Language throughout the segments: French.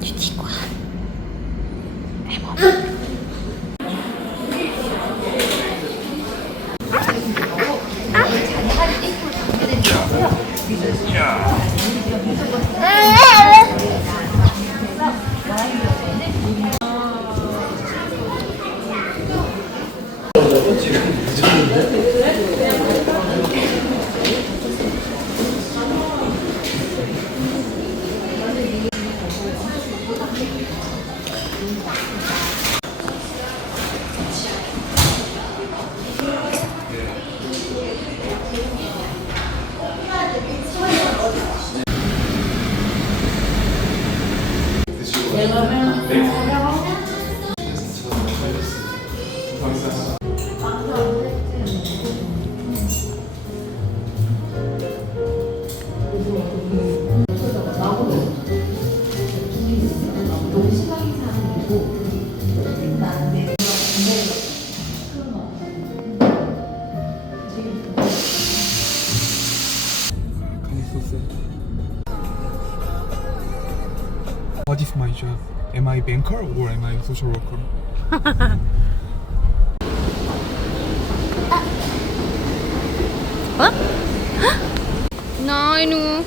Tu dis quoi? What is my job? Am I banker or am I social worker? Quoi? Non, et nous?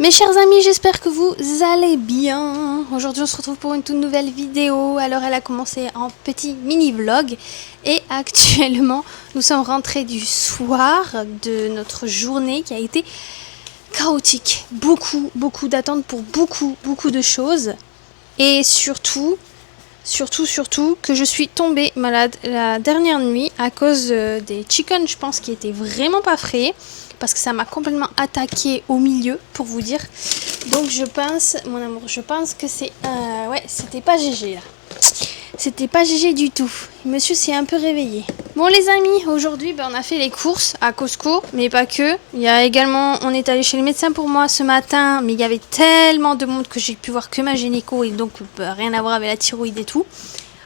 Mes chers amis, j'espère que vous allez bien. Aujourd'hui on se retrouve pour une toute nouvelle vidéo. Alors elle a commencé en petit mini vlog et actuellement nous sommes rentrés du soir de notre journée qui a été chaotique. Beaucoup d'attentes pour beaucoup de choses. Et surtout que je suis tombée malade la dernière nuit à cause des chicken, je pense, qui étaient vraiment pas frais. Parce que ça m'a complètement attaqué au milieu, pour vous dire. Donc je pense, mon amour, je pense que c'est... ouais, c'était pas GG là. C'était pas GG du tout. Monsieur s'est un peu réveillé. Bon les amis, aujourd'hui on a fait les courses à Costco, mais pas que. Il y a également, on est allé chez le médecin pour moi ce matin, mais il y avait tellement de monde que j'ai pu voir que ma gynéco et donc rien à voir avec la thyroïde et tout.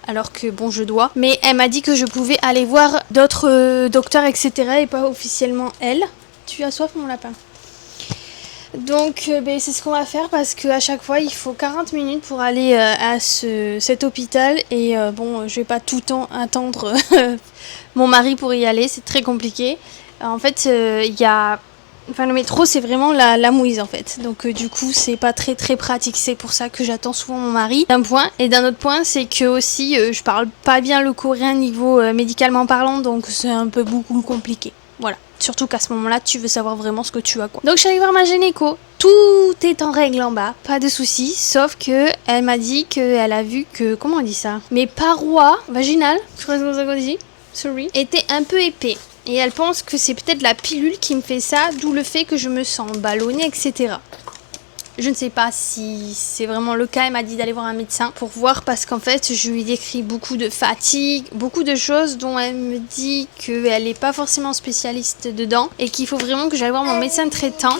Alors que bon, je dois. Mais elle m'a dit que je pouvais aller voir d'autres docteurs, etc. et pas officiellement elle. Tu as soif mon lapin? Donc c'est ce qu'on va faire parce qu'à chaque fois il faut 40 minutes pour aller à cet hôpital et bon je vais pas tout le temps attendre mon mari pour y aller, c'est très compliqué. En fait il y a... Enfin le métro c'est vraiment la mouise en fait, donc du coup c'est pas très pratique, c'est pour ça que j'attends souvent mon mari, d'un point. Et d'un autre point c'est que aussi je parle pas bien le coréen niveau médicalement parlant, donc c'est un peu beaucoup compliqué, voilà. Surtout qu'à ce moment-là, tu veux savoir vraiment ce que tu as, quoi. Donc je suis allée voir ma gynéco. Tout est en règle en bas, pas de soucis. Sauf que elle m'a dit qu'elle a vu que, comment on dit ça, mes parois vaginales, je crois que c'est comme ça qu'on dit, sorry, étaient un peu épais. Et elle pense que c'est peut-être la pilule qui me fait ça, d'où le fait que je me sens ballonnée, etc. Je ne sais pas si c'est vraiment le cas, elle m'a dit d'aller voir un médecin pour voir parce qu'en fait je lui décris beaucoup de fatigue, beaucoup de choses dont elle me dit qu'elle n'est pas forcément spécialiste dedans et qu'il faut vraiment que j'aille voir mon médecin traitant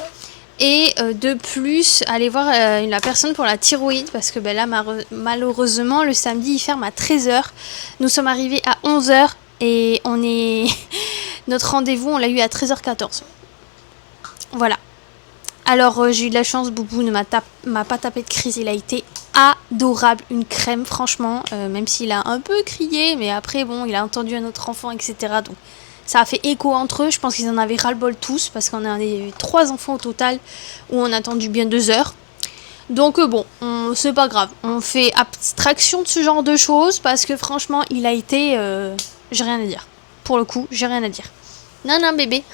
et de plus aller voir la personne pour la thyroïde parce que ben là malheureusement le samedi il ferme à 13 h, nous sommes arrivés à 11 h et on est... Notre rendez-vous, on l'a eu à 13h14. Voilà. Alors, j'ai eu de la chance, Boubou ne m'a pas tapé de crise. Il a été adorable, une crème, franchement. Même s'il a un peu crié, mais après, bon, il a entendu un autre enfant, etc. Donc, ça a fait écho entre eux. Je pense qu'ils en avaient ras-le-bol tous, parce qu'on a 3 enfants au total, où on a attendu bien 2 heures. Donc, bon, c'est pas grave. On fait abstraction de ce genre de choses, parce que franchement, il a été... j'ai rien à dire. Pour le coup, j'ai rien à dire. Non, non, bébé.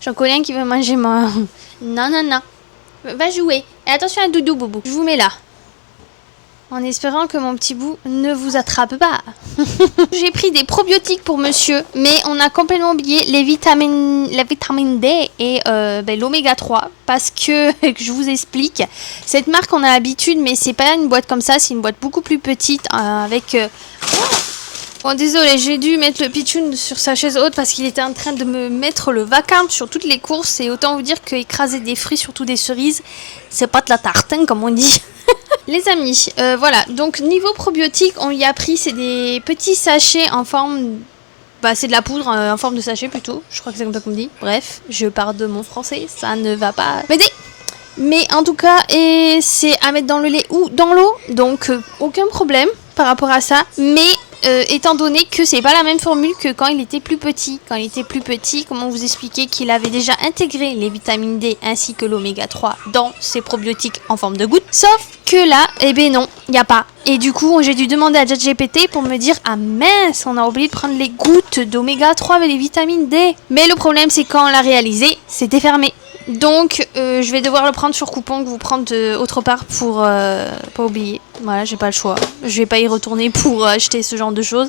J'en connais un qui veut manger moi. Non, non, non. Va jouer. Et attention à Doudou, Boubou. Je vous mets là. En espérant que mon petit bout ne vous attrape pas. J'ai pris des probiotiques pour monsieur, mais on a complètement oublié la vitamine D et l'oméga 3. Parce que je vous explique. Cette marque, on a l'habitude, mais c'est pas une boîte comme ça. C'est une boîte beaucoup plus petite avec... Bon, désolé, j'ai dû mettre le pitchoun sur sa chaise haute parce qu'il était en train de me mettre le vacarme sur toutes les courses. Et autant vous dire qu'écraser des fruits, surtout des cerises, c'est pas de la tarte, hein, comme on dit. Les amis, voilà. Donc, niveau probiotique, on y a pris, c'est des petits sachets en forme... Bah, c'est de la poudre en forme de sachet plutôt. Je crois que c'est comme ça qu'on dit. Bref, je pars de mon français, ça ne va pas m'aider. Mais en tout cas, c'est à mettre dans le lait ou dans l'eau. Donc, aucun problème par rapport à ça. Mais... étant donné que c'est pas la même formule que quand il était plus petit. Quand il était plus petit, comment vous expliquer qu'il avait déjà intégré les vitamines D ainsi que l'oméga 3 dans ses probiotiques en forme de gouttes. Sauf que là, eh ben non, il n'y a pas. Et du coup, j'ai dû demander à ChatGPT pour me dire « Ah mince, on a oublié de prendre les gouttes d'oméga 3 avec les vitamines D ». Mais le problème, c'est quand on l'a réalisé, c'était fermé. Donc, je vais devoir le prendre sur coupon, vous prendre autre part pour pas oublier. Voilà, j'ai pas le choix. Je vais pas y retourner pour acheter ce genre de choses.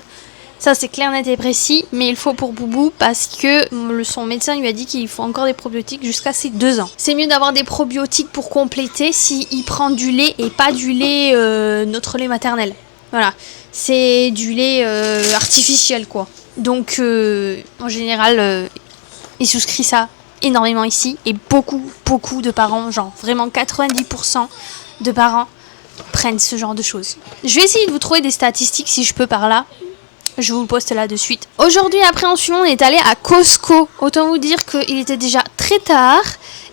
Ça, c'est clair, net et précis. Mais il faut pour Boubou parce que son médecin lui a dit qu'il faut encore des probiotiques jusqu'à ses 2 ans. C'est mieux d'avoir des probiotiques pour compléter s'il prend du lait et pas du lait, notre lait maternel. Voilà, c'est du lait artificiel, quoi. Donc, en général, il souscrit ça énormément ici et beaucoup de parents, genre vraiment 90% de parents prennent ce genre de choses. Je vais essayer de vous trouver des statistiques si je peux par là. Je vous le poste là de suite. Aujourd'hui après en suivant on est allé à Costco. Autant vous dire qu'il était déjà très tard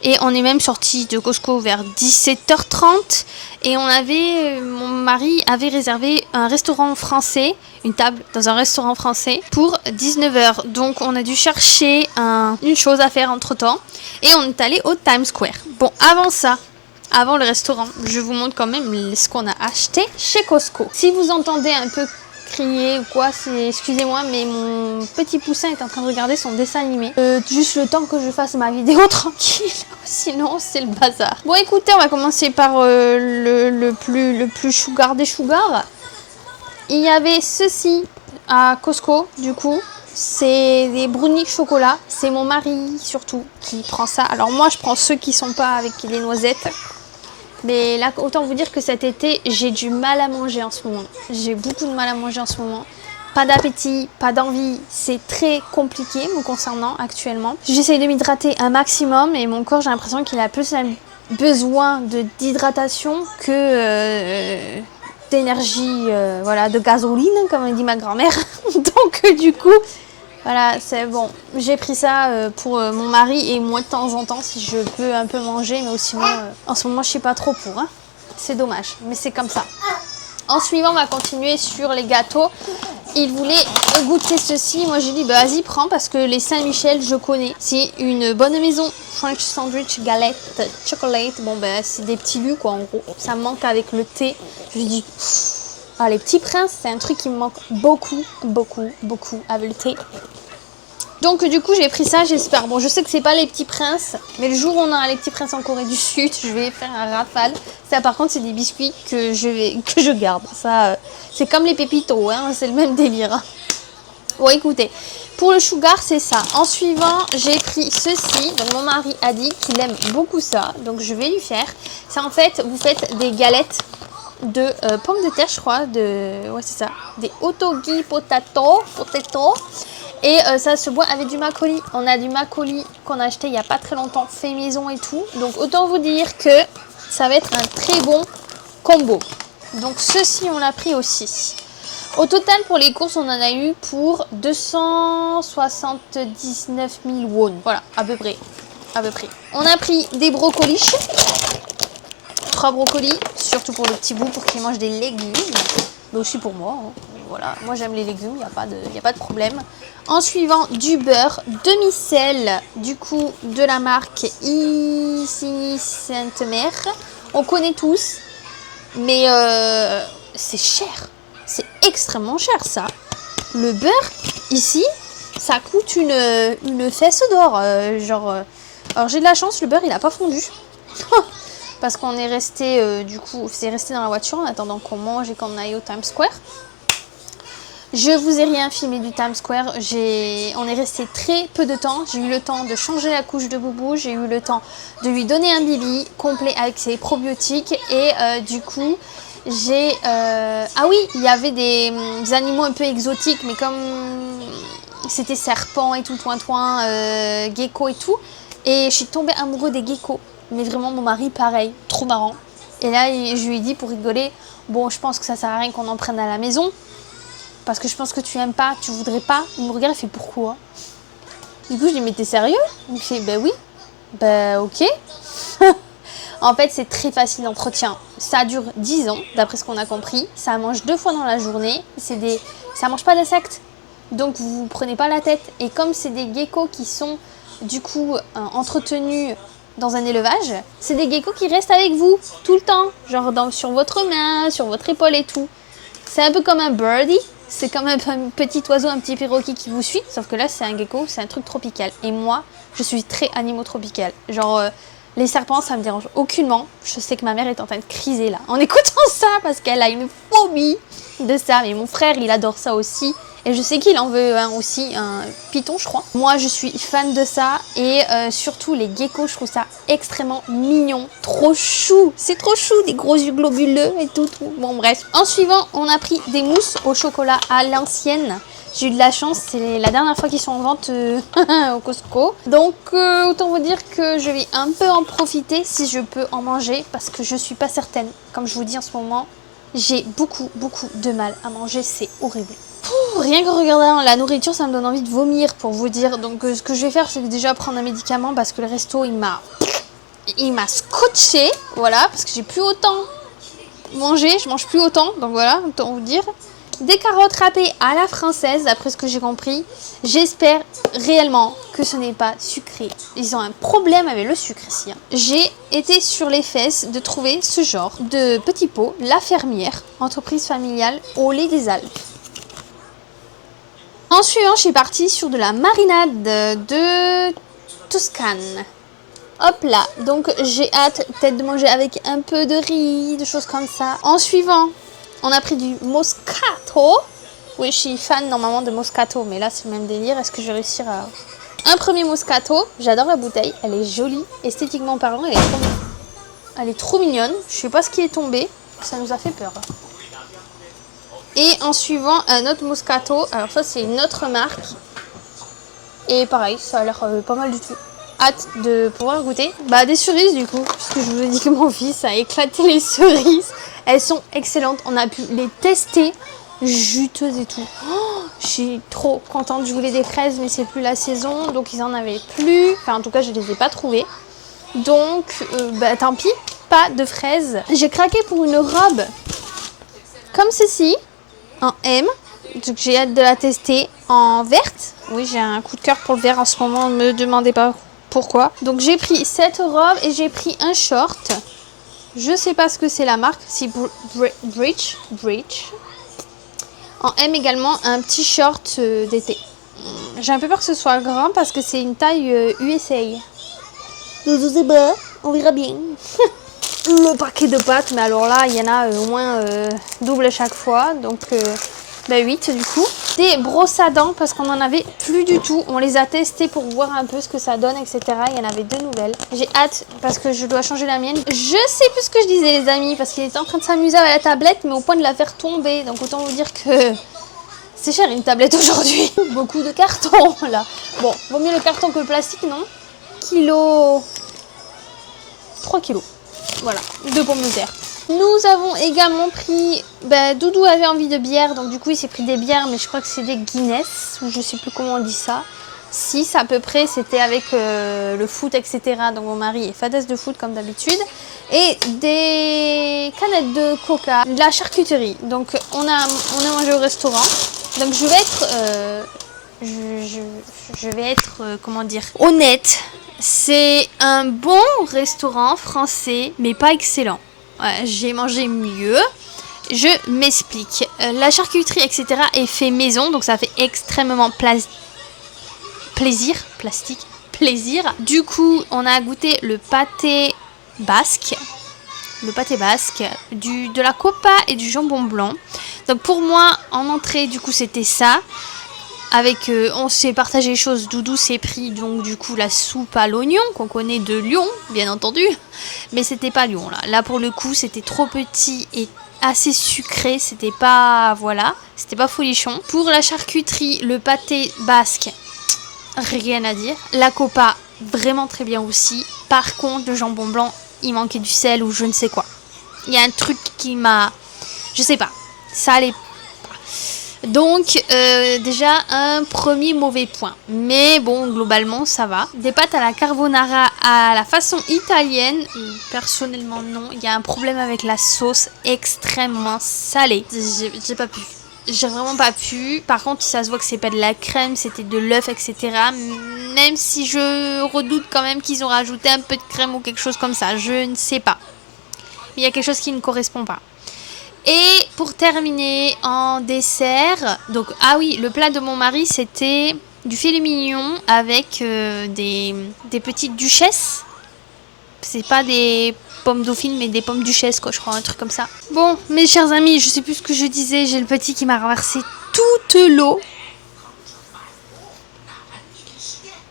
et on est même sorti de Costco vers 17h30 et mon mari avait réservé un restaurant français, une table dans un restaurant français pour 19h. Donc on a dû chercher une chose à faire entre temps et on est allé au Times Square. Bon, avant ça, avant le restaurant, je vous montre quand même ce qu'on a acheté chez Costco. Si vous entendez un peu crier ou quoi, excusez-moi, mais mon petit poussin est en train de regarder son dessin animé. Juste le temps que je fasse ma vidéo tranquille, sinon c'est le bazar. Bon, écoutez, on va commencer par le plus sugar des sugars. Il y avait ceci à Costco, du coup. C'est des brownies chocolat. C'est mon mari, surtout, qui prend ça. Alors moi, je prends ceux qui sont pas avec les noisettes. Mais là, autant vous dire que cet été, j'ai du mal à manger en ce moment. J'ai beaucoup de mal à manger en ce moment. Pas d'appétit, pas d'envie. C'est très compliqué me concernant actuellement. J'essaye de m'hydrater un maximum et mon corps, j'ai l'impression qu'il a plus besoin d'hydratation que d'énergie, voilà, de gasoline, comme dit ma grand-mère. Donc du coup... Voilà, c'est bon. J'ai pris ça pour mon mari et moi de temps en temps si je peux un peu manger, mais sinon en ce moment je suis pas trop pour. Hein. C'est dommage, mais c'est comme ça. En suivant, on va continuer sur les gâteaux. Il voulait goûter ceci. Moi j'ai dit bah, vas-y prends parce que les Saint-Michel je connais. C'est une bonne maison. French sandwich galette chocolate. Bon ben c'est des petits lus quoi en gros. Ça me manque avec le thé. Je lui dis. Ah, les petits princes, c'est un truc qui me manque beaucoup avec le thé. Donc du coup j'ai pris ça, j'espère. Bon, je sais que c'est pas les petits princes, mais le jour où on aura les petits princes en Corée du Sud, je vais faire un rafale. Ça par contre c'est des biscuits que je garde. Ça c'est comme les pépitos, hein, c'est le même délire. Hein. Bon écoutez, pour le sugar c'est ça. En suivant j'ai pris ceci. Donc mon mari a dit qu'il aime beaucoup ça, donc je vais lui faire. C'est en fait, vous faites des galettes de pommes de terre, je crois, ouais c'est ça, des otogi potato, et ça se boit avec du makgeolli. On a du makgeolli qu'on a acheté il y a pas très longtemps, fait maison et tout, donc autant vous dire que ça va être un très bon combo. Donc ceci on l'a pris aussi. Au total, pour les courses, on en a eu pour 279 000 won. Voilà, à peu près. On a pris des brocolis. 3 brocolis, surtout pour le petit bout, pour qu'il mange des légumes. Mais aussi pour moi. Hein. Voilà, moi j'aime les légumes, il n'y a pas de problème. En suivant, du beurre, demi-sel, du coup, de la marque Ici Sainte-Mère. On connaît tous, mais c'est cher. C'est extrêmement cher, ça. Le beurre, ici, ça coûte une fesse d'or. Alors j'ai de la chance, le beurre, il n'a pas fondu. Parce qu'on est resté, du coup, c'est resté dans la voiture en attendant qu'on mange et qu'on aille au Times Square. Je vous ai rien filmé du Times Square. On est resté très peu de temps. J'ai eu le temps de changer la couche de Boubou. J'ai eu le temps de lui donner un bibi complet avec ses probiotiques. Et du coup, ah oui, il y avait des animaux un peu exotiques. Mais comme c'était serpent et tout, toin, gecko et tout. Et je suis tombée amoureuse des geckos. Mais vraiment, mon mari, pareil, trop marrant. Et là, je lui ai dit pour rigoler, bon, je pense que ça sert à rien qu'on en prenne à la maison. Parce que je pense que tu aimes pas, tu voudrais pas. Il me regarde, il fait pourquoi? Du coup, je lui dis, mais t'es sérieux? Il me fait, ben oui. Ben ok. En fait, c'est très facile d'entretien. Ça dure 10 ans, d'après ce qu'on a compris. Ça mange 2 fois dans la journée. Ça mange pas d'insectes. Donc, vous prenez pas la tête. Et comme c'est des geckos qui sont, du coup, entretenus dans un élevage, c'est des geckos qui restent avec vous tout le temps, genre sur votre main, sur votre épaule et tout. C'est un peu comme un birdie, c'est comme un petit oiseau, un petit perroquet qui vous suit, sauf que là c'est un gecko, c'est un truc tropical. Et moi, je suis très animaux tropical. Genre les serpents, ça me dérange aucunement. Je sais que ma mère est en train de criser là en écoutant ça parce qu'elle a une phobie de ça. Mais mon frère, il adore ça aussi. Et je sais qu'il en veut aussi, un python je crois. Moi je suis fan de ça et surtout les geckos, je trouve ça extrêmement mignon, trop chou. C'est trop chou, des gros yeux globuleux et tout. Bon bref. En suivant, on a pris des mousses au chocolat à l'ancienne. J'ai eu de la chance, c'est la dernière fois qu'ils sont en vente au Costco. Donc autant vous dire que je vais un peu en profiter si je peux en manger parce que je suis pas certaine. Comme je vous dis en ce moment, j'ai beaucoup de mal à manger, c'est horrible. Rien que regarder la nourriture, ça me donne envie de vomir pour vous dire. Donc ce que je vais faire, c'est déjà prendre un médicament parce que le resto, il m'a scotché. Voilà, parce que j'ai plus autant mangé, je mange plus autant. Donc voilà, autant vous dire. Des carottes râpées à la française, d'après ce que j'ai compris. J'espère réellement que ce n'est pas sucré. Ils ont un problème avec le sucre ici. Hein. J'ai été sur les fesses de trouver ce genre de petits pots, La Fermière, entreprise familiale au lait des Alpes. En suivant, je suis partie sur de la marinade de Toscane. Hop là, donc j'ai hâte peut-être de manger avec un peu de riz, de choses comme ça. En suivant, on a pris du Moscato. Oui, je suis fan normalement de Moscato, mais là c'est le même délire. Est-ce que je vais réussir à... Un premier Moscato, j'adore la bouteille, elle est jolie, esthétiquement parlant, elle est trop mignonne. Je sais pas ce qui est tombé, ça nous a fait peur. Et en suivant, un autre Moscato. Alors ça, c'est une autre marque. Et pareil, ça a l'air pas mal du tout. Hâte de pouvoir goûter. Bah des cerises du coup. Parce que je vous ai dit que mon fils a éclaté les cerises. Elles sont excellentes. On a pu les tester. Juteuses et tout. Oh, je suis trop contente. Je voulais des fraises, mais c'est plus la saison. Donc ils en avaient plus. Enfin en tout cas, je les ai pas trouvées. Donc bah tant pis. Pas de fraises. J'ai craqué pour une robe. Comme ceci. En M, donc j'ai hâte de la tester en verte. Oui, j'ai un coup de cœur pour le vert en ce moment, ne me demandez pas pourquoi. Donc j'ai pris cette robe et j'ai pris un short. Je sais pas ce que c'est la marque, c'est Bridge. En M également, un petit short d'été. J'ai un peu peur que ce soit grand parce que c'est une taille USA. Je sais pas, on verra bien. Le paquet de pâtes, mais alors là, il y en a au moins double à chaque fois. Donc, 8 du coup. Des brosses à dents parce qu'on n'en avait plus du tout. On les a testés pour voir un peu ce que ça donne, etc. Il y en avait 2 nouvelles. J'ai hâte parce que je dois changer la mienne. Je sais plus ce que je disais, les amis, parce qu'il était en train de s'amuser avec la tablette, mais au point de la faire tomber. Donc, autant vous dire que c'est cher une tablette aujourd'hui. Beaucoup de carton, là. Bon, vaut mieux le carton que le plastique, non? 3 kilos. Voilà, 2 pommes de terre. Nous avons également pris... Doudou avait envie de bière, donc du coup il s'est pris des bières, mais je crois que c'est des Guinness, ou je sais plus comment on dit ça. 6 à peu près, c'était avec le foot, etc. Donc mon mari est fadasse de foot comme d'habitude. Et des canettes de coca, de la charcuterie. Donc on a mangé au restaurant. Donc je vais être, comment dire, honnête. C'est un bon restaurant français, mais pas excellent. Ouais, j'ai mangé mieux. Je m'explique. La charcuterie, etc. est fait maison, donc ça fait extrêmement plaisir. Du coup, on a goûté le pâté basque. De la copa et du jambon blanc. Donc pour moi, en entrée, du coup, c'était ça. Avec, on s'est partagé les choses. Doudou s'est pris donc du coup la soupe à l'oignon qu'on connaît de Lyon, bien entendu. Mais c'était pas Lyon là. Là pour le coup, c'était trop petit et assez sucré. C'était pas, voilà, c'était pas folichon. Pour la charcuterie, le pâté basque, rien à dire. La copa, vraiment très bien aussi. Par contre, le jambon blanc, il manquait du sel ou je ne sais quoi. Il y a un truc qui m'a... Je sais pas. Ça allait pas. Donc, déjà, un premier mauvais point. Mais bon, globalement, ça va. Des pâtes à la carbonara à la façon italienne. Personnellement, non. Il y a un problème avec la sauce extrêmement salée. J'ai pas pu. J'ai vraiment pas pu. Par contre, ça se voit que c'est pas de la crème, c'était de l'œuf, etc. Même si je redoute quand même qu'ils ont rajouté un peu de crème ou quelque chose comme ça. Je ne sais pas. Il y a quelque chose qui ne correspond pas. Et pour terminer, en dessert, donc, ah oui, le plat de mon mari, c'était du filet mignon avec des petites duchesses. C'est pas des pommes dauphines, mais des pommes duchesses, quoi, je crois, un truc comme ça. Bon, mes chers amis, je sais plus ce que je disais, j'ai le petit qui m'a renversé toute l'eau.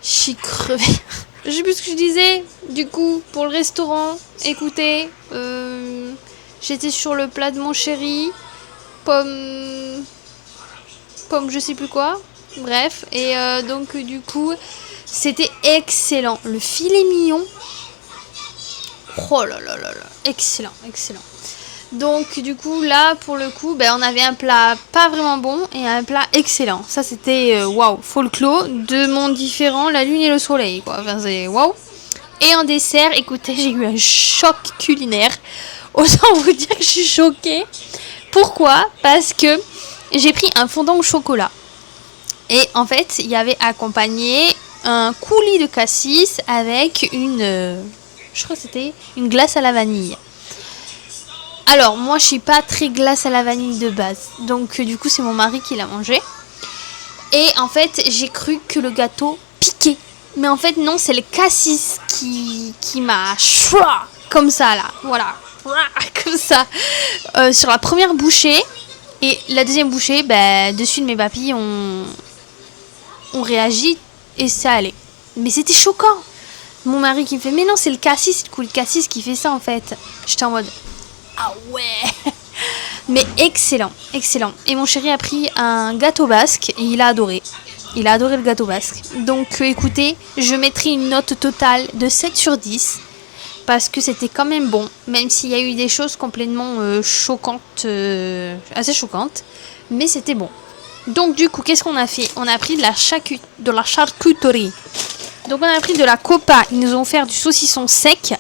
Je suis crevée. Je sais plus ce que je disais. Du coup, pour le restaurant, écoutez, j'étais sur le plat de mon chéri. Pomme, je sais plus quoi. Bref, et donc du coup, c'était excellent. Le filet mignon. Oh là là là là, excellent. Donc du coup là pour le coup on avait un plat pas vraiment bon et un plat excellent. Ça c'était waouh, folklore, deux mondes différents, la lune et le soleil quoi. Enfin c'est waouh. Et en dessert, écoutez, j'ai eu un choc culinaire. Autant vous dire que je suis choquée. Pourquoi ? Parce que j'ai pris un fondant au chocolat. Et en fait, il y avait accompagné un coulis de cassis avec je crois que c'était une glace à la vanille. Alors, moi, je suis pas très glace à la vanille de base. Donc, du coup, c'est mon mari qui l'a mangé. Et en fait, j'ai cru que le gâteau piquait. Mais en fait, non, c'est le cassis qui m'a... Comme ça, là. Voilà. Comme ça. Sur la première bouchée. Et la deuxième bouchée, dessus de mes papilles, on réagit et ça allait. Mais c'était choquant. Mon mari qui me fait, mais non, c'est le cassis, le cassis qui fait ça en fait. J'étais en mode, ah ouais. Mais excellent. Et mon chéri a pris un gâteau basque et il a adoré. Il a adoré le gâteau basque. Donc écoutez, je mettrai une note totale de 7 sur 10. Parce que c'était quand même bon. Même s'il y a eu des choses complètement choquantes. Assez choquantes. Mais c'était bon. Donc du coup, qu'est-ce qu'on a fait ? On a pris de la charcuterie. Donc on a pris de la copa, ils nous ont offert du saucisson sec.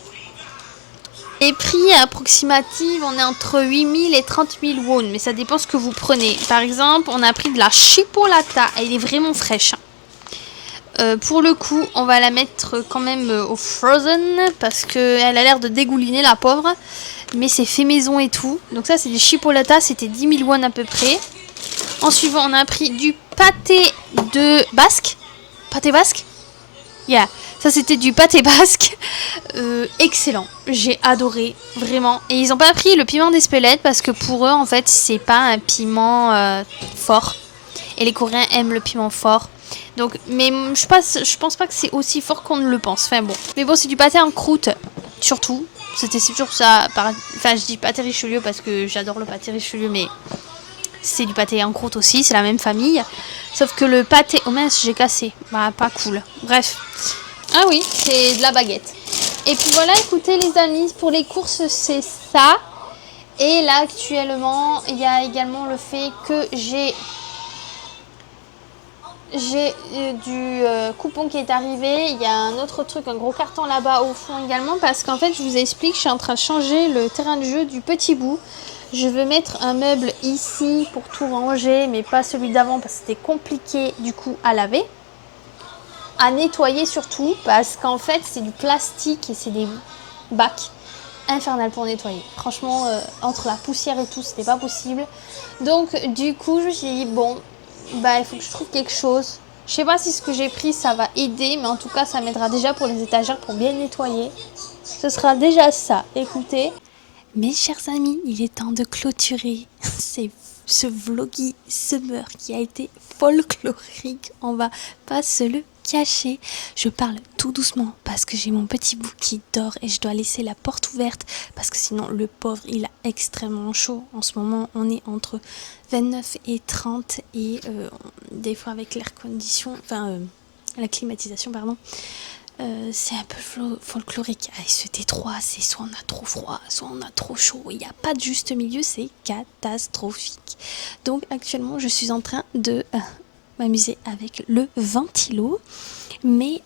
Et prix approximatif, on est entre 8 000 et 30 000 won, mais ça dépend ce que vous prenez. Par exemple, on a pris de la chipolata, elle est vraiment fraîche. Pour le coup, on va la mettre quand même au frozen, parce qu'elle a l'air de dégouliner la pauvre. Mais c'est fait maison et tout. Donc ça c'est des chipolata, c'était 10 000 won à peu près. En suivant, on a pris du pâté basque. Pâté basque ? Yeah, ça c'était du pâté basque, excellent, j'ai adoré, vraiment. Et ils n'ont pas pris le piment d'Espelette parce que pour eux en fait c'est pas un piment fort. Et les Coréens aiment le piment fort. Donc, mais je pense pas que c'est aussi fort qu'on ne le pense, enfin bon. Mais bon, c'est du pâté en croûte, surtout. C'était toujours ça, enfin je dis pâté Richelieu parce que j'adore le pâté Richelieu, mais c'est du pâté en croûte aussi, c'est la même famille. Sauf que le pâté... Oh mince, j'ai cassé. Bah, pas cool. Bref. Ah oui, c'est de la baguette. Et puis voilà, écoutez les amis, pour les courses, c'est ça. Et là actuellement il y a également le fait que j'ai du coupon qui est arrivé. Il y a un autre truc, un gros carton là-bas au fond également, parce qu'en fait je vous explique, je suis en train de changer le terrain de jeu du petit bout. Je veux mettre un meuble ici pour tout ranger, mais pas celui d'avant parce que c'était compliqué du coup à laver, à nettoyer surtout, parce qu'en fait c'est du plastique et c'est des bacs infernal pour nettoyer. Franchement, entre la poussière et tout, c'était pas possible. Donc du coup je me suis dit bon, bah il faut que je trouve quelque chose. Je sais pas si ce que j'ai pris ça va aider, mais en tout cas ça m'aidera déjà pour les étagères, pour bien nettoyer. Ce sera déjà ça. Écoutez, mes chers amis, il est temps de clôturer ce vloggy summer qui a été folklorique. On va pas se le cacher. Je parle tout doucement parce que j'ai mon petit bout qui dort et je dois laisser la porte ouverte parce que sinon le pauvre il a extrêmement chaud. En ce moment on est entre 29 et 30 et des fois avec l'air condition, la climatisation pardon. C'est un peu folklorique. Avec ce détroit, c'est soit on a trop froid, soit on a trop chaud. Il n'y a pas de juste milieu, c'est catastrophique. Donc actuellement, je suis en train de m'amuser avec le ventilo. Mais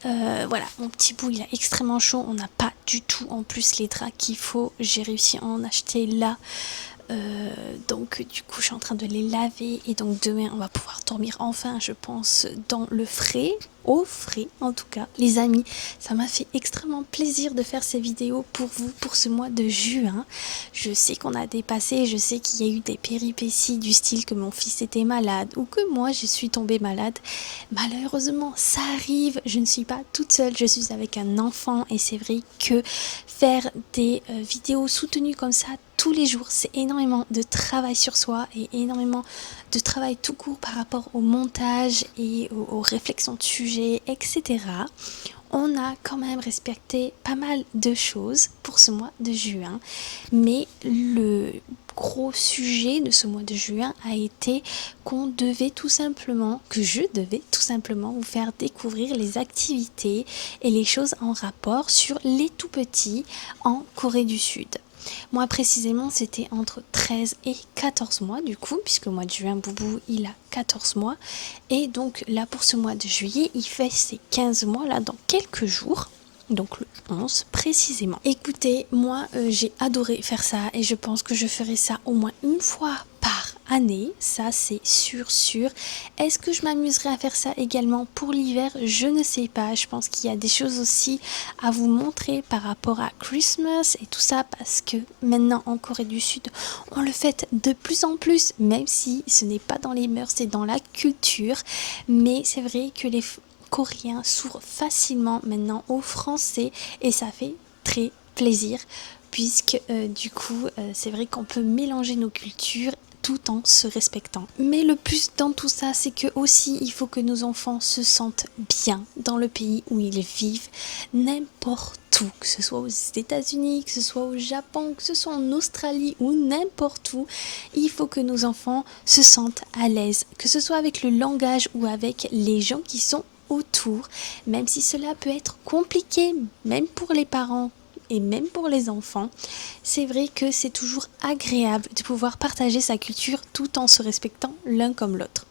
voilà, mon petit bout, il a extrêmement chaud. On n'a pas du tout en plus les draps qu'il faut. J'ai réussi à en acheter là. Donc du coup je suis en train de les laver et donc demain on va pouvoir dormir enfin je pense dans le frais, au frais en tout cas. Les amis, ça m'a fait extrêmement plaisir de faire ces vidéos pour vous pour ce mois de juin. Je sais qu'on a dépassé, je sais qu'il y a eu des péripéties du style que mon fils était malade ou que moi je suis tombée malade. Malheureusement ça arrive, je ne suis pas toute seule, je suis avec un enfant et c'est vrai que faire des vidéos soutenues comme ça tous les jours, c'est énormément de travail sur soi et énormément de travail tout court par rapport au montage et aux réflexions de sujets, etc. On a quand même respecté pas mal de choses pour ce mois de juin, mais le gros sujet de ce mois de juin a été que je devais tout simplement vous faire découvrir les activités et les choses en rapport sur les tout petits en Corée du Sud. Moi précisément c'était entre 13 et 14 mois du coup, puisque le mois de juin Boubou il a 14 mois et donc là pour ce mois de juillet il fait ses 15 mois là dans quelques jours. Donc le 11 précisément. Écoutez, moi j'ai adoré faire ça et je pense que je ferai ça au moins une fois par année, ça c'est sûr. Est-ce que je m'amuserai à faire ça également pour l'hiver? Je ne sais pas, je pense qu'il y a des choses aussi à vous montrer par rapport à Christmas et tout ça parce que maintenant en Corée du Sud on le fête de plus en plus, même si ce n'est pas dans les mœurs, c'est dans la culture, mais c'est vrai que les Coréens s'ouvrent facilement maintenant aux Français et ça fait très plaisir puisque du coup c'est vrai qu'on peut mélanger nos cultures tout en se respectant. Mais le plus dans tout ça, c'est que aussi il faut que nos enfants se sentent bien dans le pays où ils vivent, n'importe où, que ce soit aux États-Unis, que ce soit au Japon, que ce soit en Australie ou n'importe où, il faut que nos enfants se sentent à l'aise, que ce soit avec le langage ou avec les gens qui sont autour, même si cela peut être compliqué, même pour les parents et même pour les enfants, c'est vrai que c'est toujours agréable de pouvoir partager sa culture tout en se respectant l'un comme l'autre.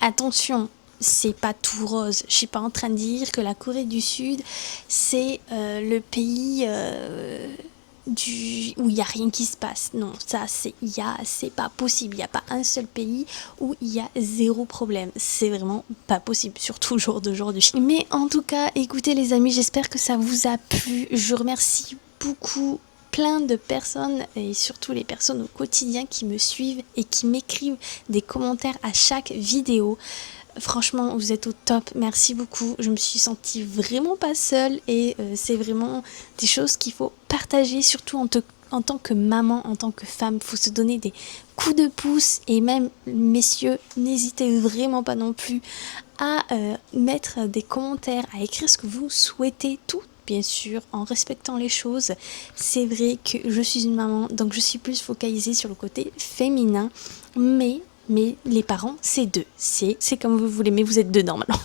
Attention, c'est pas tout rose. Je suis pas en train de dire que la Corée du Sud c'est le pays où il n'y a rien qui se passe. Non, ça c'est pas possible. Il n'y a pas un seul pays où il y a zéro problème. C'est vraiment pas possible, surtout au jour d'aujourd'hui. Mais en tout cas, écoutez les amis, j'espère que ça vous a plu. Je remercie beaucoup plein de personnes et surtout les personnes au quotidien qui me suivent et qui m'écrivent des commentaires à chaque vidéo. Franchement, vous êtes au top, merci beaucoup. Je me suis sentie vraiment pas seule et c'est vraiment des choses qu'il faut partager, surtout en tant que maman, en tant que femme. Il faut se donner des coups de pouce et même, messieurs, n'hésitez vraiment pas non plus à mettre des commentaires, à écrire ce que vous souhaitez, tout bien sûr en respectant les choses. C'est vrai que je suis une maman, donc je suis plus focalisée sur le côté féminin, mais les parents, c'est deux. C'est comme vous voulez, mais vous êtes dedans maintenant.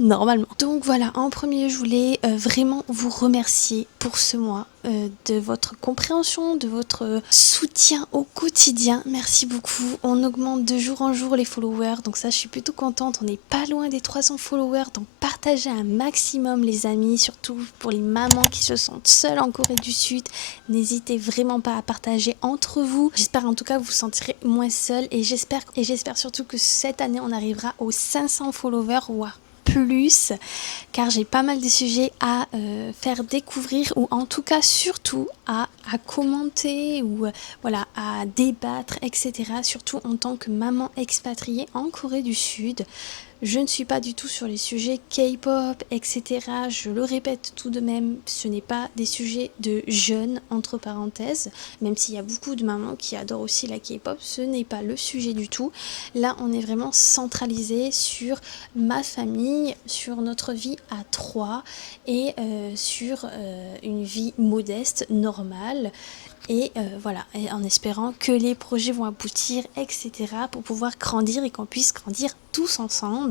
normalement. Donc voilà, en premier, je voulais vraiment vous remercier pour ce mois de votre compréhension, de votre soutien au quotidien. Merci beaucoup. On augmente de jour en jour les followers, donc ça je suis plutôt contente. On n'est pas loin des 300 followers, donc partagez un maximum les amis, surtout pour les mamans qui se sentent seules en Corée du Sud. N'hésitez vraiment pas à partager entre vous. J'espère en tout cas que vous vous sentirez moins seul et j'espère surtout que cette année on arrivera aux 500 followers voire plus, car j'ai pas mal de sujets à faire découvrir, ou en tout cas surtout à commenter, ou voilà, à débattre, etc. Surtout en tant que maman expatriée en Corée du Sud. Je ne suis pas du tout sur les sujets K-pop, etc. Je le répète tout de même, ce n'est pas des sujets de jeunes, entre parenthèses, même s'il y a beaucoup de mamans qui adorent aussi la K-pop, ce n'est pas le sujet du tout. Là, on est vraiment centralisé sur ma famille, sur notre vie à trois et sur une vie modeste, normale. Et voilà, et en espérant que les projets vont aboutir, etc. pour pouvoir grandir et qu'on puisse grandir tous ensemble.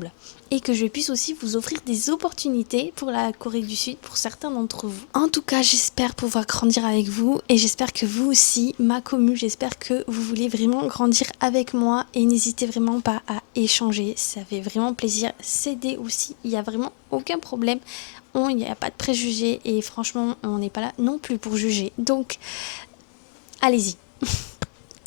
Et que je puisse aussi vous offrir des opportunités pour la Corée du Sud, pour certains d'entre vous. En tout cas, j'espère pouvoir grandir avec vous et j'espère que vous aussi, ma commu, j'espère que vous voulez vraiment grandir avec moi et n'hésitez vraiment pas à échanger. Ça fait vraiment plaisir. S'aider aussi, il n'y a vraiment aucun problème. Il n'y a pas de préjugés et franchement, on n'est pas là non plus pour juger. Donc, allez-y,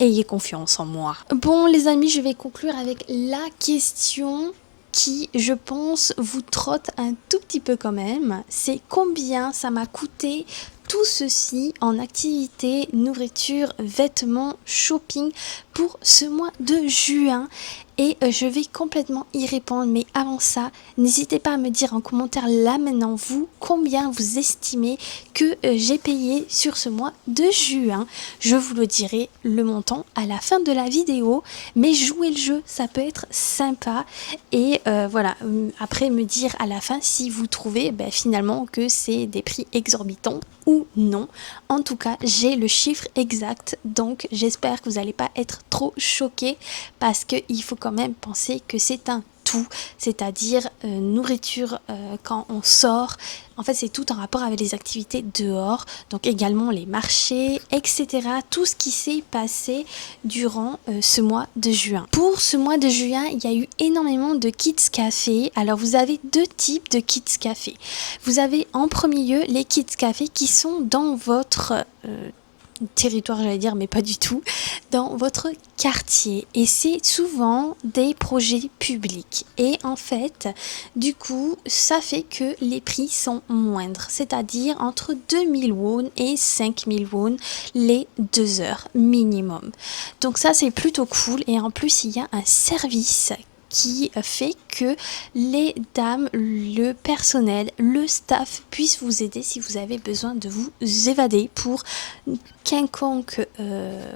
ayez confiance en moi. Bon les amis, je vais conclure avec la question qui, je pense, vous trotte un tout petit peu quand même. C'est combien ça m'a coûté tout ceci en activité, nourriture, vêtements, shopping pour ce mois de juin. Et je vais complètement y répondre, mais avant ça, n'hésitez pas à me dire en commentaire là maintenant vous, combien vous estimez que j'ai payé sur ce mois de juin. Je vous le dirai le montant à la fin de la vidéo, mais jouer le jeu, ça peut être sympa. Et voilà, après me dire à la fin si vous trouvez finalement que c'est des prix exorbitants ou non. En tout cas, j'ai le chiffre exact, donc j'espère que vous n'allez pas être trop choqués parce qu'il faut quand même penser que c'est un tout, c'est-à-dire nourriture quand on sort. En fait, c'est tout en rapport avec les activités dehors, donc également les marchés, etc. Tout ce qui s'est passé durant ce mois de juin. Pour ce mois de juin, il y a eu énormément de Kids Café. Alors, vous avez deux types de Kids Café. Vous avez en premier lieu les Kids Café qui sont dans votre territoire, j'allais dire, mais pas du tout, dans votre quartier. Et c'est souvent des projets publics. Et en fait, du coup, ça fait que les prix sont moindres, c'est-à-dire entre 2000 won et 5000 won les 2 heures minimum. Donc ça, c'est plutôt cool. Et en plus, il y a un service qui fait que les dames, le personnel, le staff puissent vous aider si vous avez besoin de vous évader pour quelconque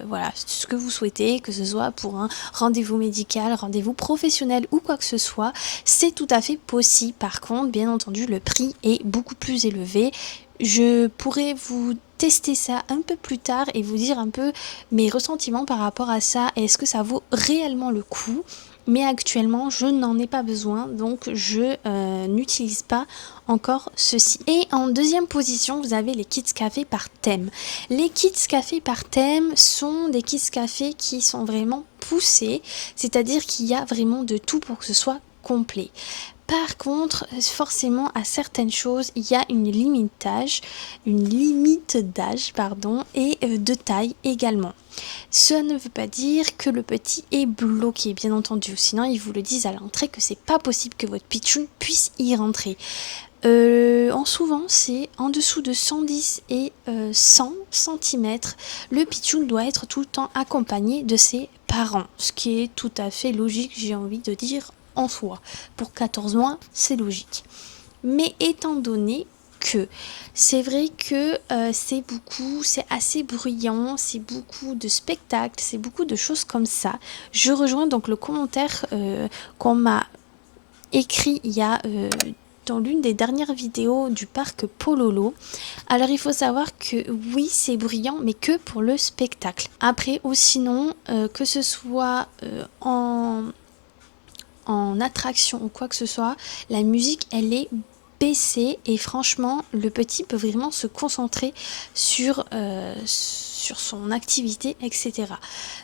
voilà, ce que vous souhaitez, que ce soit pour un rendez-vous médical, rendez-vous professionnel ou quoi que ce soit, c'est tout à fait possible. Par contre, bien entendu, le prix est beaucoup plus élevé. Je pourrais vous tester ça un peu plus tard et vous dire un peu mes ressentiments par rapport à ça. Est-ce que ça vaut réellement le coup ? Mais actuellement, je n'en ai pas besoin, donc je n'utilise pas encore ceci. Et en deuxième position, vous avez les Kids Café par thème. Les Kids Café par thème sont des Kids Café qui sont vraiment poussés, c'est-à-dire qu'il y a vraiment de tout pour que ce soit complet. Par contre, forcément, à certaines choses, il y a une limite d'âge, et de taille également. Ça ne veut pas dire que le petit est bloqué, bien entendu. Sinon, ils vous le disent à l'entrée que c'est pas possible que votre pitchoun puisse y rentrer. Souvent, c'est en dessous de 110 et 100 cm. Le pitchoun doit être tout le temps accompagné de ses parents, ce qui est tout à fait logique, j'ai envie de dire, en soi. Pour 14 mois, c'est logique. Mais étant donné que c'est vrai que c'est assez bruyant, c'est beaucoup de spectacles, c'est beaucoup de choses comme ça. Je rejoins donc le commentaire qu'on m'a écrit il y a dans l'une des dernières vidéos du parc Pololo. Alors il faut savoir que oui, c'est bruyant, mais que pour le spectacle. Après ou sinon, que ce soit en attraction ou quoi que ce soit, la musique elle est baissée et franchement le petit peut vraiment se concentrer sur son activité, etc.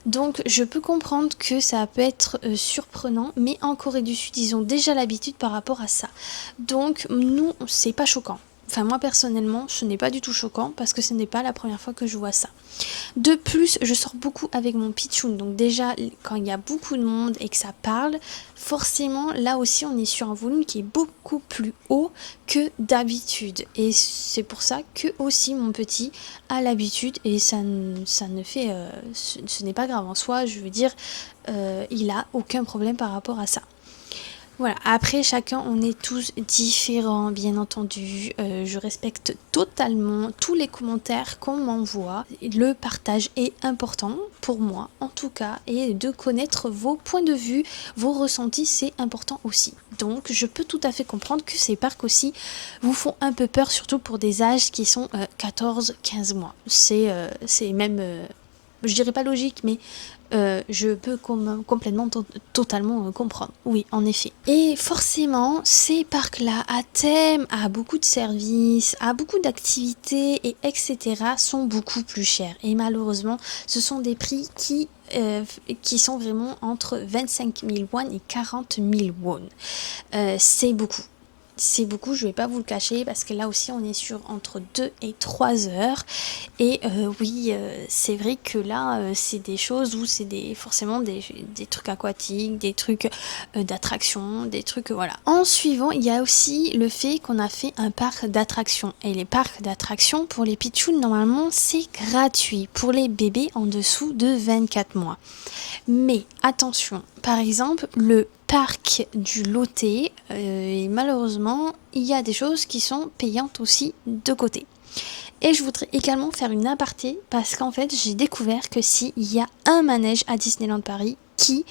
Donc je peux comprendre que ça peut être surprenant, mais en Corée du Sud ils ont déjà l'habitude par rapport à ça. Donc nous c'est pas choquant. Enfin moi personnellement ce n'est pas du tout choquant parce que ce n'est pas la première fois que je vois ça. De plus, je sors beaucoup avec mon pitchoun, donc déjà quand il y a beaucoup de monde et que ça parle, forcément là aussi on est sur un volume qui est beaucoup plus haut que d'habitude. Et c'est pour ça que aussi mon petit a l'habitude et ça ne fait, ce n'est pas grave en soi, je veux dire, il a aucun problème par rapport à ça. Voilà, après chacun on est tous différents bien entendu, je respecte totalement tous les commentaires qu'on m'envoie, le partage est important pour moi en tout cas et de connaître vos points de vue, vos ressentis c'est important aussi. Donc je peux tout à fait comprendre que ces parcs aussi vous font un peu peur surtout pour des âges qui sont 14-15 mois, c'est même, je dirais pas logique mais je peux complètement, totalement comprendre. Oui, en effet. Et forcément, ces parcs-là, à thème, à beaucoup de services, à beaucoup d'activités, et etc., sont beaucoup plus chers. Et malheureusement, ce sont des prix qui sont vraiment entre 25 000 won et 40 000 won. C'est beaucoup. C'est beaucoup, je vais pas vous le cacher, parce que là aussi on est sur entre 2 et 3 heures. Et oui, c'est vrai que là, c'est des choses où c'est forcément des trucs aquatiques, des trucs d'attraction, des trucs, voilà. En suivant, il y a aussi le fait qu'on a fait un parc d'attraction. Et les parcs d'attraction, pour les pitchouns, normalement, c'est gratuit pour les bébés en dessous de 24 mois. Mais attention, par exemple, le parc du Lotte, et malheureusement, il y a des choses qui sont payantes aussi de côté. Et je voudrais également faire une aparté parce qu'en fait, j'ai découvert que s'il y a un manège à Disneyland Paris qui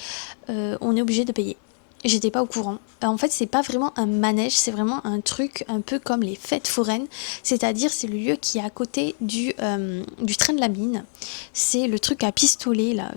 on est obligé de payer. J'étais pas au courant. En fait, c'est pas vraiment un manège, c'est vraiment un truc un peu comme les fêtes foraines. C'est-à-dire, c'est le lieu qui est à côté du train de la mine. C'est le truc à pistolet, là.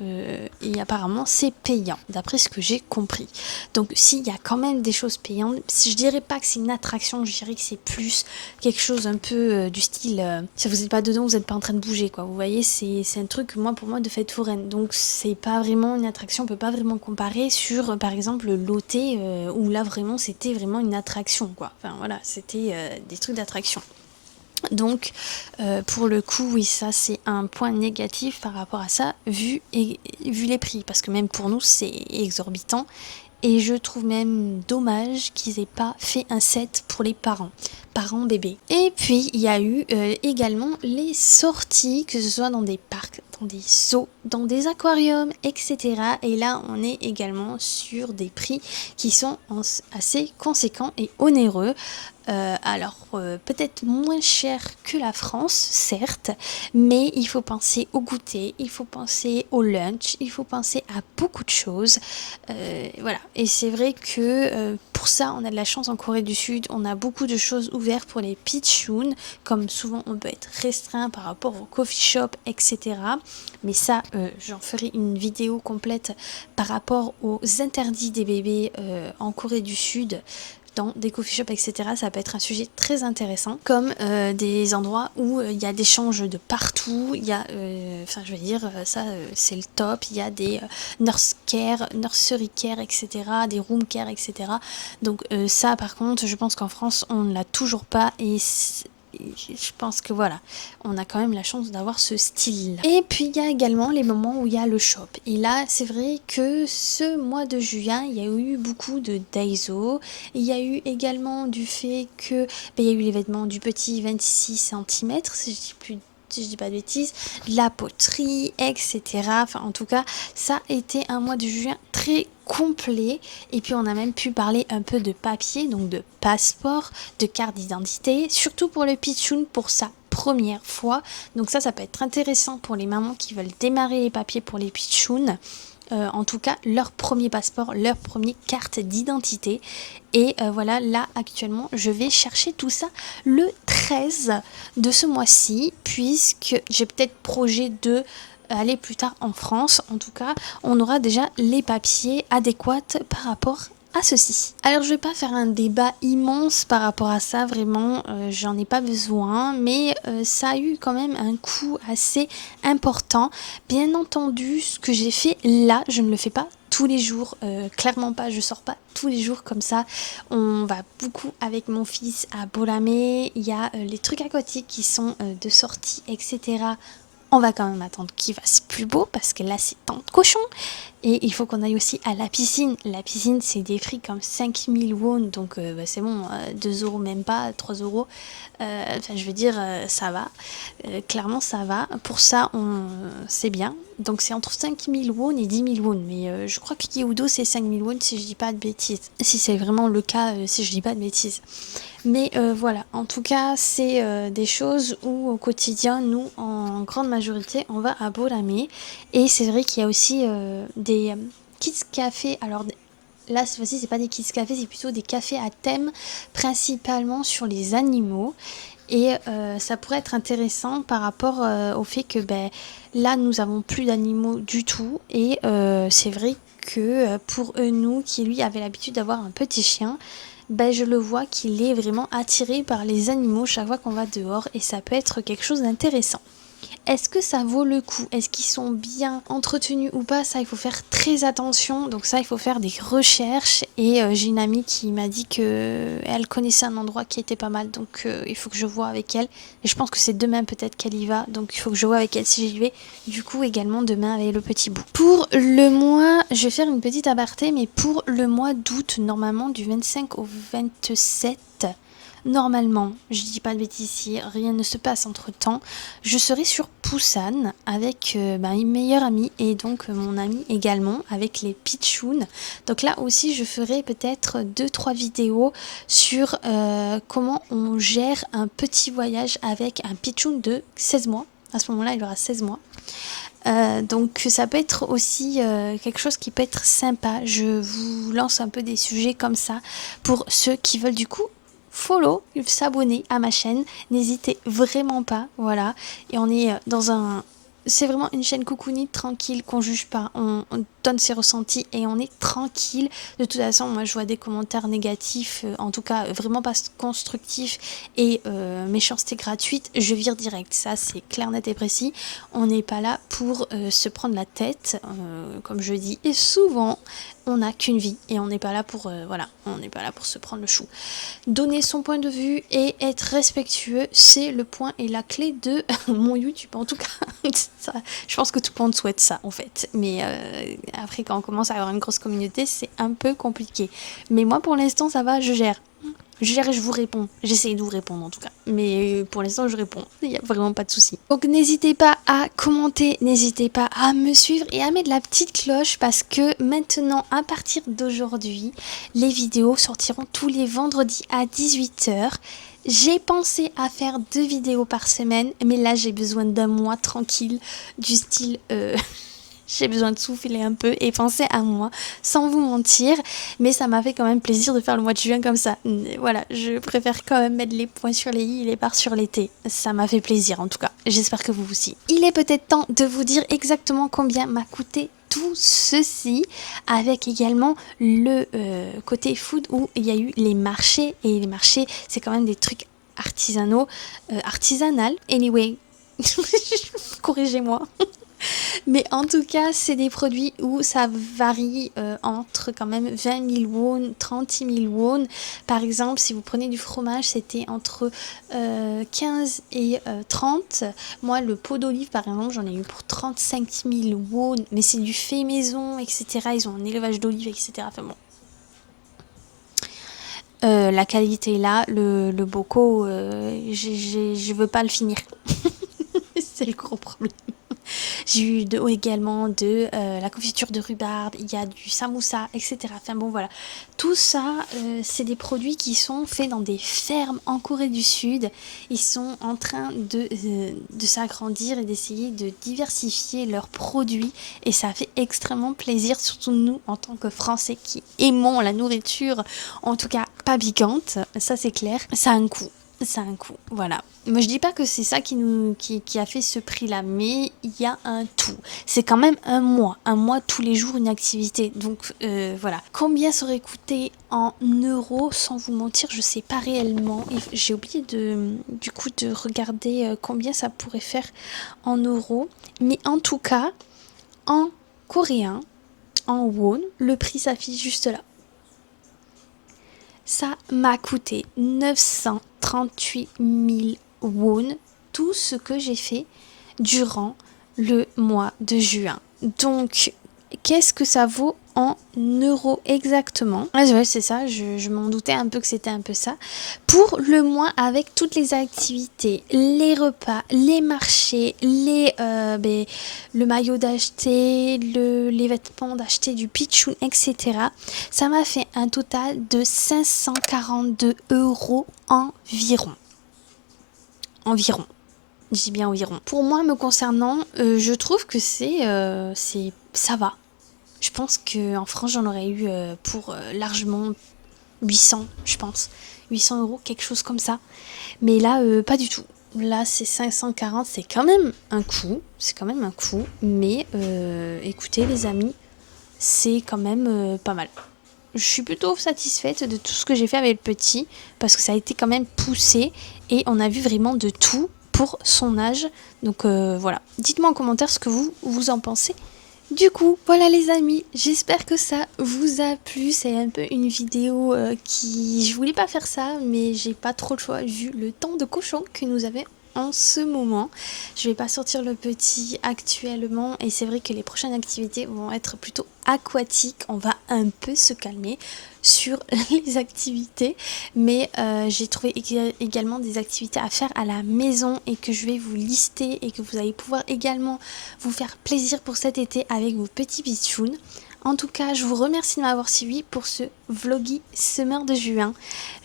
Et apparemment, c'est payant, d'après ce que j'ai compris. Donc, s'il y a quand même des choses payantes, je dirais pas que c'est une attraction, je dirais que c'est plus quelque chose un peu du style... si vous n'êtes pas dedans, vous n'êtes pas en train de bouger, quoi. Vous voyez, c'est un truc, pour moi, de fête foraine. Donc, c'est pas vraiment une attraction, on peut pas vraiment comparer sur, par exemple, le Lotte, où là vraiment c'était vraiment une attraction quoi. Enfin voilà, c'était des trucs d'attraction. Donc pour le coup oui, ça c'est un point négatif par rapport à ça vu les prix parce que même pour nous c'est exorbitant et je trouve même dommage qu'ils aient pas fait un set pour les parents bébés. Et puis il y a eu également les sorties, que ce soit dans des parcs, dans des zoos, dans des aquariums, etc. Et là on est également sur des prix qui sont assez conséquents et onéreux. Alors peut-être moins cher que la France, certes, mais il faut penser au goûter, il faut penser au lunch, il faut penser à beaucoup de choses. Voilà, et c'est vrai que pour ça, on a de la chance en Corée du Sud, on a beaucoup de choses ouvertes pour les pitchouns, comme souvent on peut être restreint par rapport au coffee shop, etc. Mais ça, j'en ferai une vidéo complète par rapport aux interdits des bébés en Corée du Sud. Dans des coffee shops, etc. Ça peut être un sujet très intéressant, comme des endroits où il y a des changes de partout, il y a, je veux dire, ça c'est le top, il y a des nursery care, etc., des room care, etc. Donc ça par contre, je pense qu'en France, on ne l'a toujours pas et je pense que voilà, on a quand même la chance d'avoir ce style. Et puis il y a également les moments où il y a le shop. Et là, c'est vrai que ce mois de juin, il y a eu beaucoup de Daiso. Il y a eu également du fait que il y a eu les vêtements du petit 26 cm, si je dis pas de bêtises, la poterie, etc. Enfin, en tout cas, ça a été un mois de juin très complet. Et puis, on a même pu parler un peu de papier, donc de passeport, de carte d'identité, surtout pour le pitchoun pour sa première fois. Donc ça peut être intéressant pour les mamans qui veulent démarrer les papiers pour les pitchouns. En tout cas leur premier passeport, leur première carte d'identité. Et voilà, là actuellement je vais chercher tout ça le 13 de ce mois-ci, puisque j'ai peut-être projet de aller plus tard en France. En tout cas on aura déjà les papiers adéquats par rapport à ceci. Alors je vais pas faire un débat immense par rapport à ça, vraiment, j'en ai pas besoin, mais ça a eu quand même un coût assez important. Bien entendu, ce que j'ai fait là, je ne le fais pas tous les jours, clairement pas, je sors pas tous les jours comme ça. On va beaucoup avec mon fils à Bolamé, il y a les trucs aquatiques qui sont de sortie, etc. On va quand même attendre qu'il fasse plus beau parce que là c'est temps de cochon. Et il faut qu'on aille aussi à la piscine. La piscine c'est des prix comme 5000 won, donc c'est bon, 2 € même pas, 3 €. Enfin je veux dire, ça va. Clairement ça va. Pour ça c'est bien. Donc c'est entre 5000 won et 10 000 won. Mais je crois que Yeoudo c'est 5000 won si je dis pas de bêtises. Si c'est vraiment le cas, si je dis pas de bêtises. Mais voilà, en tout cas, c'est des choses où au quotidien, nous, en grande majorité, on va à Bolamé. Et c'est vrai qu'il y a aussi des kids cafés. Alors là, cette fois-ci, c'est pas des kids cafés, c'est plutôt des cafés à thème, principalement sur les animaux. Et ça pourrait être intéressant par rapport au fait que là, nous avons plus d'animaux du tout. Et c'est vrai que pour nous, qui lui avait l'habitude d'avoir un petit chien, je le vois qu'il est vraiment attiré par les animaux chaque fois qu'on va dehors et ça peut être quelque chose d'intéressant. Est-ce que ça vaut le coup? Est-ce qu'ils sont bien entretenus ou pas? Ça, il faut faire très attention. Donc ça, il faut faire des recherches. Et j'ai une amie qui m'a dit qu'elle connaissait un endroit qui était pas mal. Donc il faut que je vois avec elle. Et je pense que c'est demain peut-être qu'elle y va. Donc il faut que je vois avec elle si j'y vais. Du coup, également demain avec le petit bout. Pour le mois, je vais faire une petite aparté. Mais pour le mois d'août, normalement du 25 au 27... Normalement, je dis pas de bêtises ici, rien ne se passe entre temps. Je serai sur Busan avec une meilleure amie et donc mon ami également avec les pitchouns. Donc là aussi, je ferai peut-être 2-3 vidéos sur comment on gère un petit voyage avec un pitchoun de 16 mois. À ce moment-là, il aura 16 mois. Donc ça peut être aussi quelque chose qui peut être sympa. Je vous lance un peu des sujets comme ça pour ceux qui veulent du coup follow, s'abonner à ma chaîne, n'hésitez vraiment pas, voilà, et on est c'est vraiment une chaîne coucounite tranquille, qu'on juge pas, on donne ses ressentis et on est tranquille. De toute façon, moi je vois des commentaires négatifs, en tout cas vraiment pas constructifs et méchanceté gratuite, je vire direct, ça c'est clair, net et précis. On n'est pas là pour se prendre la tête, comme je dis, et souvent on n'a qu'une vie et on n'est pas là pour voilà, on n'est pas là pour se prendre le chou. Donner son point de vue et être respectueux, c'est le point et la clé de mon YouTube. En tout cas, ça, je pense que tout le monde souhaite ça en fait. Mais après, quand on commence à avoir une grosse communauté, c'est un peu compliqué. Mais moi, pour l'instant, ça va, je gère. Je gère et je vous réponds. J'essaye de vous répondre en tout cas. Mais pour l'instant, je réponds. Il n'y a vraiment pas de souci. Donc n'hésitez pas à commenter, n'hésitez pas à me suivre et à mettre la petite cloche parce que maintenant, à partir d'aujourd'hui, les vidéos sortiront tous les vendredis à 18 h. J'ai pensé à faire 2 vidéos par semaine, mais là j'ai besoin d'un mois tranquille, du style... J'ai besoin de souffler un peu et penser à moi, sans vous mentir. Mais ça m'a fait quand même plaisir de faire le mois de juin comme ça. Voilà, je préfère quand même mettre les points sur les i et les barres sur les t. Ça m'a fait plaisir en tout cas. J'espère que vous aussi. Il est peut-être temps de vous dire exactement combien m'a coûté tout ceci, avec également le côté food où il y a eu les marchés. Et les marchés, c'est quand même des trucs artisanaux, artisanal. Anyway, corrigez-moi. Mais en tout cas, c'est des produits où ça varie entre quand même 20 000 won, 36 000 won. Par exemple, si vous prenez du fromage, c'était entre 15 et 30. Moi, le pot d'olive, par exemple, j'en ai eu pour 35 000 won. Mais c'est du fait maison, etc. Ils ont un élevage d'olives, etc. Enfin bon. La qualité est là, le bocaux, je veux pas le finir. C'est le gros problème. J'ai eu également de la confiture de rhubarbe, il y a du samoussa, etc. Enfin bon voilà, tout ça c'est des produits qui sont faits dans des fermes en Corée du Sud. Ils sont en train de s'agrandir et d'essayer de diversifier leurs produits et ça fait extrêmement plaisir, surtout nous en tant que Français qui aimons la nourriture, en tout cas pas piquante, ça c'est clair, ça a un coût. ça a un coût. Voilà. Moi, je dis pas que c'est ça qui a fait ce prix-là, mais il y a un tout. C'est quand même un mois tous les jours une activité. Donc voilà. Combien ça aurait coûté en euros, sans vous mentir, je sais pas réellement. J'ai oublié de regarder combien ça pourrait faire en euros. Mais en tout cas, en coréen, en won, le prix s'affiche juste là. Ça m'a coûté 938 000 won, tout ce que j'ai fait durant le mois de juin. Donc, qu'est-ce que ça vaut en euros exactement? Ah ouais, c'est ça, je m'en doutais un peu que c'était un peu ça. Pour le mois, avec toutes les activités, les repas, les marchés, le maillot d'acheter, les vêtements d'acheter, du pitchoun, etc. Ça m'a fait un total de 542 € environ. Environ. Je dis bien environ. Pour moi, me concernant, je trouve que ça va. Je pense qu'en France, j'en aurais eu pour largement 800, je pense. 800 €, quelque chose comme ça. Mais là, pas du tout. Là, c'est 540, c'est quand même un coup. Mais écoutez, les amis, c'est quand même pas mal. Je suis plutôt satisfaite de tout ce que j'ai fait avec le petit, parce que ça a été quand même poussé et on a vu vraiment de tout pour son âge. Donc voilà, dites-moi en commentaire ce que vous en pensez. Du coup, voilà les amis, j'espère que ça vous a plu. C'est un peu une vidéo je voulais pas faire ça, mais j'ai pas trop le choix vu le temps de cochon que nous avons en ce moment. Je vais pas sortir le petit actuellement et c'est vrai que les prochaines activités vont être plutôt aquatiques. On va un peu se calmer sur les activités, mais j'ai trouvé également des activités à faire à la maison et que je vais vous lister et que vous allez pouvoir également vous faire plaisir pour cet été avec vos petits pitchouns. En tout cas, je vous remercie de m'avoir suivi pour ce vloggy summer de juin.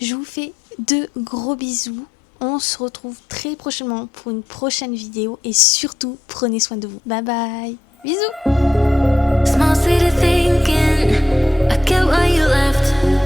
Je vous fais de gros bisous. On se retrouve très prochainement pour une prochaine vidéo et surtout, prenez soin de vous. Bye bye. Bisous. Small city thinking, I get why you left.